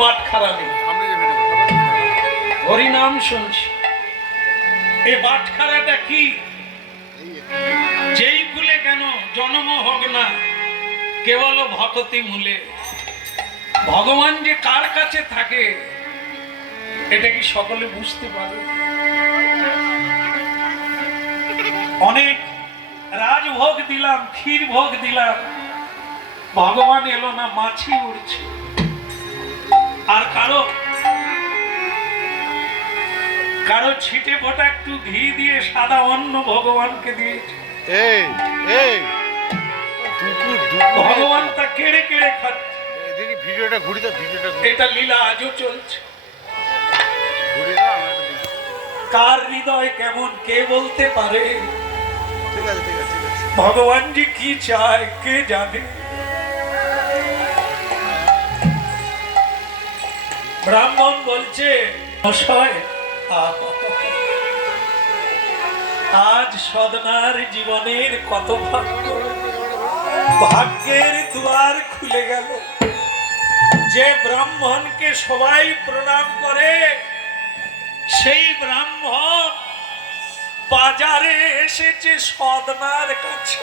বাটখারা নেই, হরিনাম শুনছি। এই বাটখারাটা কি? যেই কুলে কেন জন্ম হোক না, কেবল ভকতি মূলে। ভগবান যে কার কাছে থাকে এটা কি সকলে বুঝতে পারে? অনেক রাজভোগ দিলাম, ক্ষীর ভোগ দিলাম, ভগবান এলো না, মাছি উড়ছে। আর কারো ছিটে ফোটা একটু ঘি দিয়ে সাদা অন্ন ভগবানকে দিয়েছে, ভগবান তা কেড়ে কেড়ে খাচ্ছে। এটা লীলা আজও চলছে। কার হৃদয় কেমন কে বলতে পারে? ভগবান যে কি চায় কে জানে? ব্রাহ্মণ বলছে, আজ সদনার জীবনের কত ভাগ্য, ভাগ্যের দুয়ার খুলে গেল। যে ব্রাহ্মণকে সবাই প্রণাম করে সেই ব্রাহ্মণ বাজারে এসেছে সদনার কাছে।